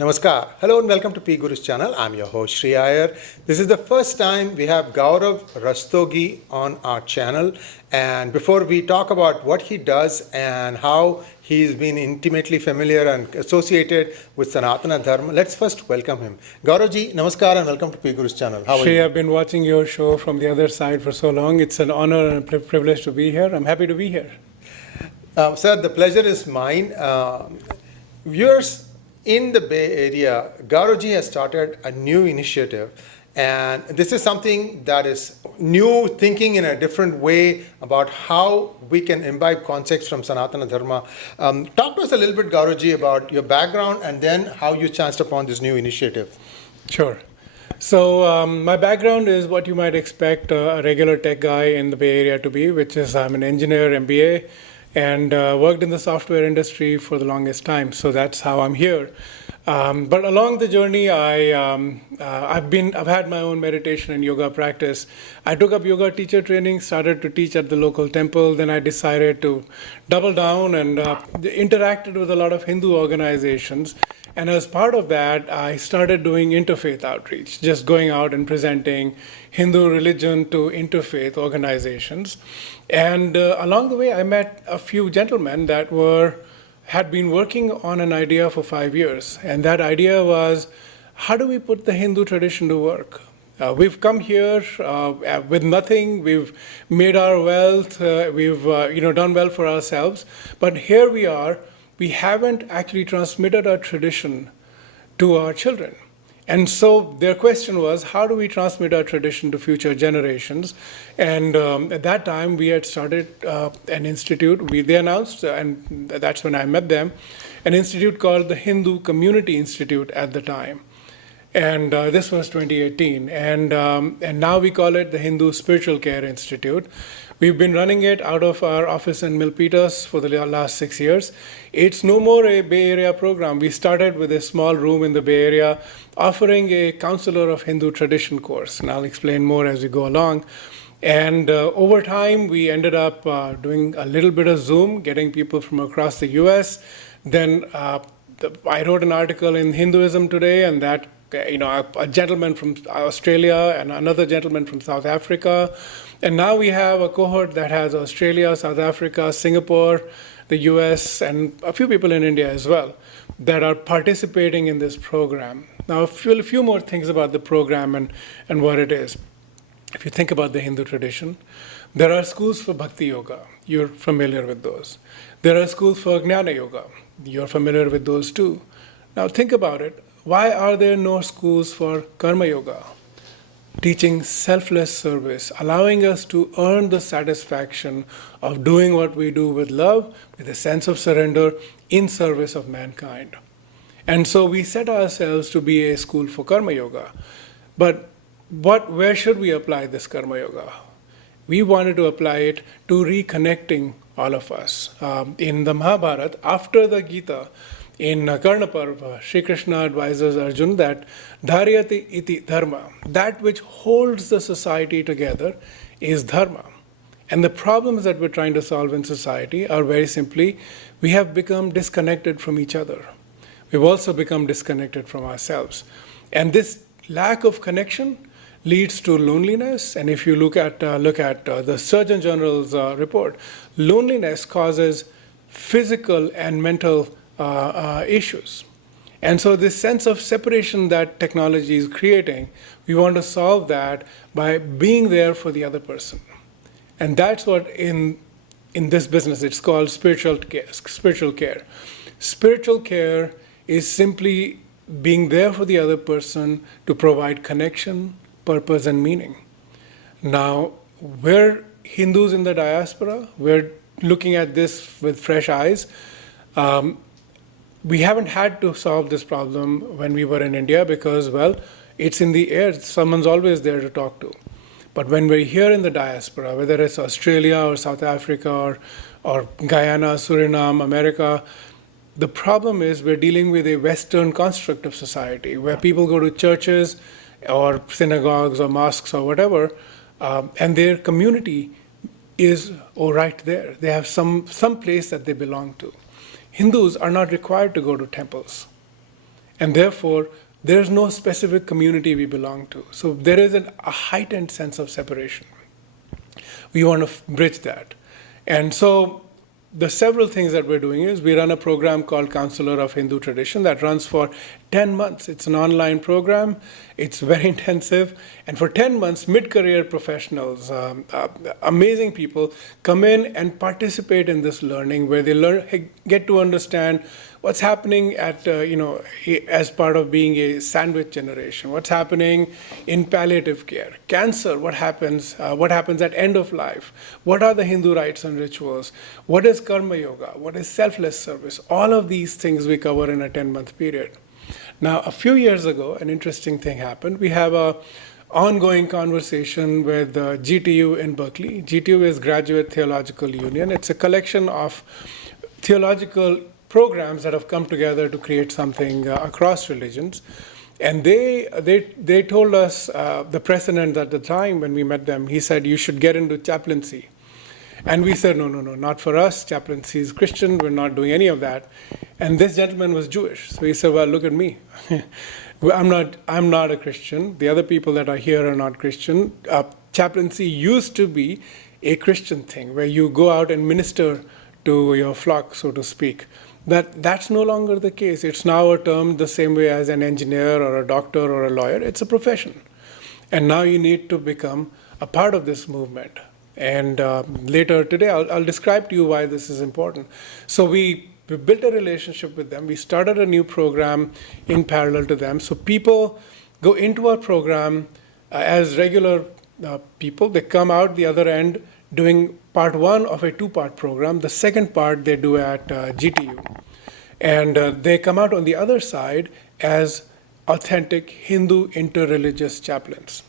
Namaskar. Hello and welcome to PGurus channel. I'm your host Sree Iyer. This is the first time we have Gaurav Rastogi on our channel. And before we talk about what he does and how he's been intimately familiar and associated with Sanatana Dharma, let's first welcome him. Gauravji, Namaskar and welcome to PGurus channel. How are Sree, you? I've been watching your show from the other side for so long. It's an honor and a privilege to be here. I'm happy to be here. Sir, the pleasure is mine. Viewers, in the Bay Area, Gauravji has started a new initiative, and this is something that is new thinking in a different way about how we can imbibe concepts from Sanatana Dharma. Talk to us a little bit, Gauravji, about your background and then how you chanced upon this new initiative. Sure. So my background is what you might expect a regular tech guy in the Bay Area to be, which is I'm an engineer, MBA, and worked in the software industry for the longest time. So that's how I'm here. But along the journey, I've had my own meditation and yoga practice. I took up yoga teacher training, started to teach at the local temple. Then I decided to double down and interacted with a lot of Hindu organizations. And as part of that, I started doing interfaith outreach, just going out and presenting Hindu religion to interfaith organizations. And along the way, I met a few gentlemen that had been working on an idea for 5 years. And that idea was, how do we put the Hindu tradition to work? We've come here with nothing. We've made our wealth. We've done well for ourselves. But here we are. We haven't actually transmitted our tradition to our children. And so their question was, how do we transmit our tradition to future generations? And at that time, we had started an institute. They announced, and that's when I met them, an institute called the Hindu Community Institute at the time. And this was 2018. And now we call it the Hindu Spiritual Care Institute. We've been running it out of our office in Milpitas for the last 6 years. It's no more a Bay Area program. We started with a small room in the Bay Area offering a Counselor of Hindu Tradition course. And I'll explain more as we go along. And over time, we ended up doing a little bit of Zoom, getting people from across the US. Then I wrote an article in Hinduism Today, and that a gentleman from Australia and another gentleman from South Africa. And now we have a cohort that has Australia, South Africa, Singapore, the US, and a few people in India as well that are participating in this program. Now, a few more things about the program and what it is. If you think about the Hindu tradition, there are schools for Bhakti Yoga. You're familiar with those. There are schools for Jnana Yoga. You're familiar with those too. Now, think about it. Why are there no schools for Karma Yoga? Teaching selfless service, allowing us to earn the satisfaction of doing what we do with love, with a sense of surrender in service of mankind. And so we set ourselves to be a school for Karma Yoga. But where should we apply this Karma Yoga? We wanted to apply it to reconnecting all of us. In the Mahabharata, after the Gita, in Karna Parva, Shri Krishna advises Arjuna that dharyati iti dharma, that which holds the society together is dharma. And the problems that we're trying to solve in society are very simply, we have become disconnected from each other. We've also become disconnected from ourselves. And this lack of connection leads to loneliness. And if you look at the Surgeon General's report, loneliness causes physical and mental issues. And so this sense of separation that technology is creating, we want to solve that by being there for the other person. And that's what in this business, it's called spiritual care. Spiritual care is simply being there for the other person to provide connection, purpose, and meaning. Now, we're Hindus in the diaspora. We're looking at this with fresh eyes. We haven't had to solve this problem when we were in India because, well, it's in the air. Someone's always there to talk to. But when we're here in the diaspora, whether it's Australia or South Africa or Guyana, Suriname, America, the problem is we're dealing with a Western construct of society where people go to churches or synagogues or mosques or whatever, and their community is right there. They have some place that they belong to. Hindus are not required to go to temples. And therefore, there's no specific community we belong to. So there is a heightened sense of separation. We want to bridge that. And so the several things that we're doing is we run a program called Counselor of Hindu Tradition that runs for 10 months. It's an online program. It's very intensive. And for 10 months, mid-career professionals, amazing people, come in and participate in this learning where they get to understand what's happening at, as part of being a sandwich generation, what's happening in palliative care, cancer, what happens at end of life, what are the Hindu rites and rituals, what is karma yoga, what is selfless service. All of these things we cover in a 10-month period. Now, a few years ago, an interesting thing happened. We have a ongoing conversation with GTU in Berkeley. GTU is Graduate Theological Union. It's a collection of theological programs that have come together to create something across religions. And they told us, the president at the time when we met them, he said, you should get into chaplaincy. And we said, no, not for us. Chaplaincy is Christian. We're not doing any of that. And this gentleman was Jewish. So he said, well, look at me. I'm not a Christian. The other people that are here are not Christian. Chaplaincy used to be a Christian thing where you go out and minister to your flock, so to speak. That's no longer the case. It's now a term the same way as an engineer or a doctor or a lawyer. It's a profession. And now you need to become a part of this movement. And later today, I'll describe to you why this is important. So we built a relationship with them. We started a new program in parallel to them. So people go into our program as regular people. They come out the other end doing part one of a two-part program. The second part they do at GTU. And they come out on the other side as authentic Hindu interreligious chaplains.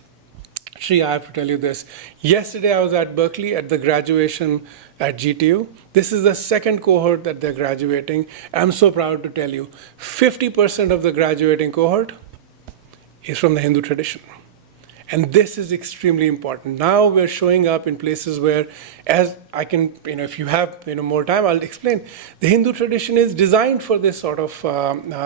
Sree, I have to tell you this. Yesterday I was at Berkeley at the graduation at GTU. This is the second cohort that they're graduating. I'm so proud to tell you, 50% of the graduating cohort is from the Hindu tradition. And this is extremely important. Now we're showing up in places where, as I can, if you have more time, I'll explain. The Hindu tradition is designed for this sort of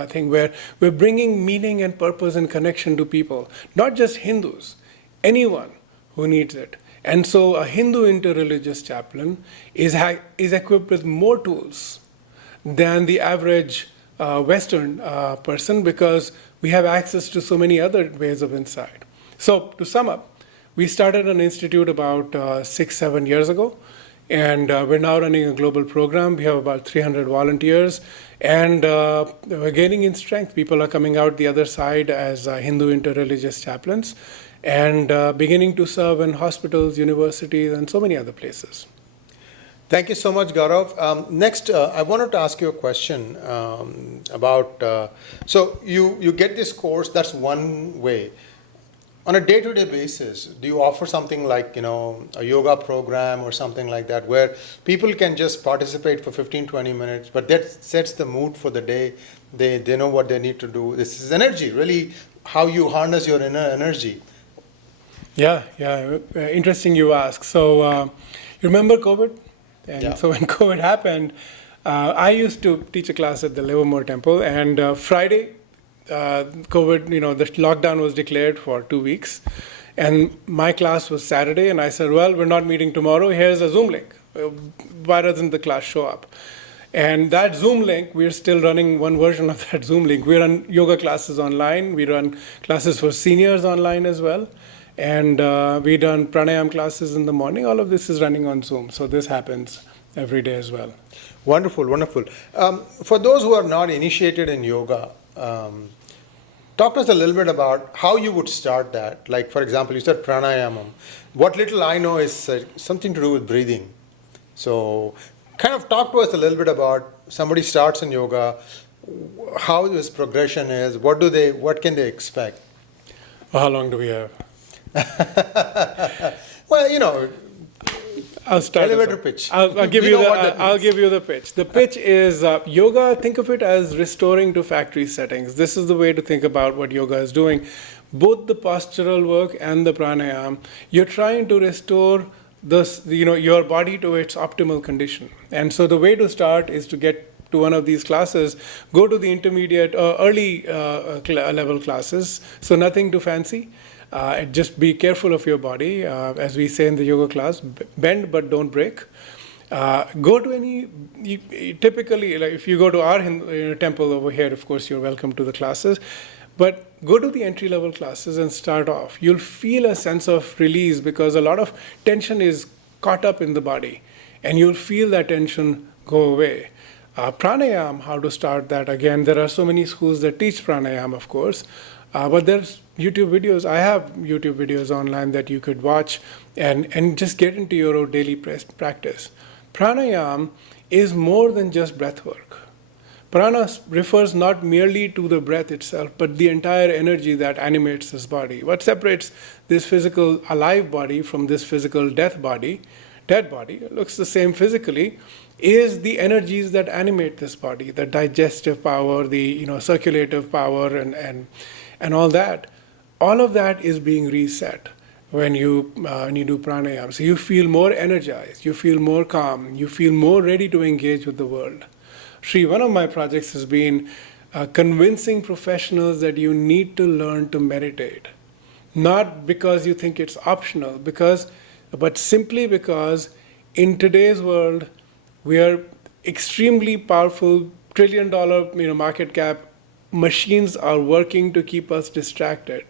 thing where we're bringing meaning and purpose and connection to people, not just Hindus, anyone who needs it. And so a Hindu interreligious chaplain is equipped with more tools than the average Western person because we have access to so many other ways of insight. So to sum up, we started an institute about 6-7 years ago, and we're now running a global program. We have about 300 volunteers, and we're gaining in strength. People are coming out the other side as Hindu interreligious chaplains, and beginning to serve in hospitals, universities, and so many other places. Thank you so much, Gaurav. Next, I wanted to ask you a question about, so you get this course, that's one way. On a day-to-day basis, do you offer something like, a yoga program or something like that where people can just participate for 15-20 minutes, but that sets the mood for the day. They know what they need to do. This is energy, really how you harness your inner energy. Yeah, interesting you ask. So you remember COVID? And yeah. So when COVID happened, I used to teach a class at the 𝗤𝙗𝙗 temple, and Friday, COVID, the lockdown was declared for 2 weeks. And my class was Saturday, and I said, well, we're not meeting tomorrow. Here's a Zoom link. Why doesn't the class show up? And that Zoom link, we're still running one version of that Zoom link. We run yoga classes online. We run classes for seniors online as well. And we run pranayam classes in the morning. All of this is running on Zoom. So this happens every day as well. Wonderful, wonderful. For those who are not initiated in yoga, talk to us a little bit about how you would start that. Like, for example, you said pranayama. What little I know is something to do with breathing. So kind of talk to us a little bit about somebody starts in yoga, how this progression is, what can they expect? Well, how long do we have? Well, I'll start. Elevator pitch. I'll give you the pitch. The pitch is yoga. Think of it as restoring to factory settings. This is the way to think about what yoga is doing. Both the postural work and the pranayam, you're trying to restore your body to its optimal condition. And so the way to start is to get to one of these classes, go to the intermediate or early level classes. So nothing too fancy. Just be careful of your body. As we say in the yoga class, bend but don't break. Go to any, typically, like if you go to our temple over here, of course, you're welcome to the classes. But go to the entry-level classes and start off. You'll feel a sense of release because a lot of tension is caught up in the body. And you'll feel that tension go away. Pranayam, how to start that? Again, there are so many schools that teach pranayam, of course. But there's YouTube videos. I have YouTube videos online that you could watch and just get into your daily practice. Pranayam is more than just breath work. Prana refers not merely to the breath itself, but the entire energy that animates this body. What separates this physical alive body from this physical dead body, it looks the same physically, is the energies that animate this body, the digestive power, the circulative power, and all that. All of that is being reset when you do pranayam. So you feel more energized, you feel more calm, you feel more ready to engage with the world. Sree, one of my projects has been convincing professionals that you need to learn to meditate. Not because you think it's optional, but simply because in today's world, we are extremely powerful, trillion-dollar market cap machines are working to keep us distracted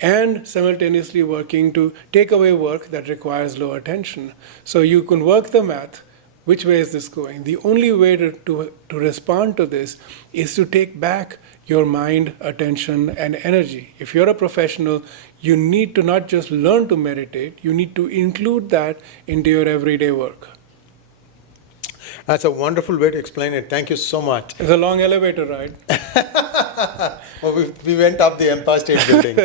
and simultaneously working to take away work that requires low attention. So you can work the math. Which way is this going? The only way to respond to this is to take back your mind, attention, and energy. If you're a professional, you need to not just learn to meditate, you need to include that into your everyday work. That's a wonderful way to explain it. Thank you so much. It's a long elevator ride. Well, we went up the Empire State Building.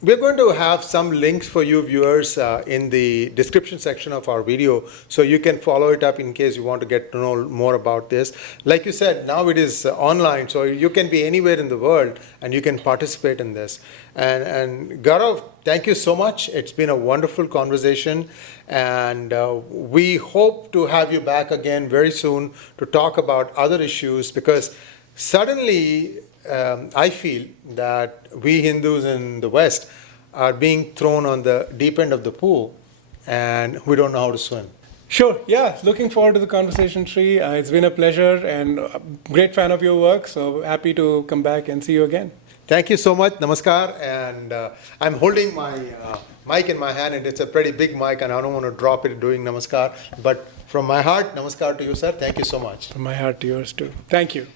We're going to have some links for you viewers in the description section of our video, so you can follow it up in case you want to get to know more about this. Like you said, now it is online, so you can be anywhere in the world and you can participate in this. And Gaurav, thank you so much. It's been a wonderful conversation, and we hope to have you back again very soon to talk about other issues, because suddenly I feel that we Hindus in the West are being thrown on the deep end of the pool and we don't know how to swim. Sure, yeah, looking forward to the conversation, Sree. It's been a pleasure and a great fan of your work, so happy to come back and see you again. Thank you so much. Namaskar. And I'm holding my mic in my hand, and it's a pretty big mic, and I don't want to drop it doing namaskar. But from my heart, namaskar to you, sir. Thank you so much. From my heart to yours too. Thank you.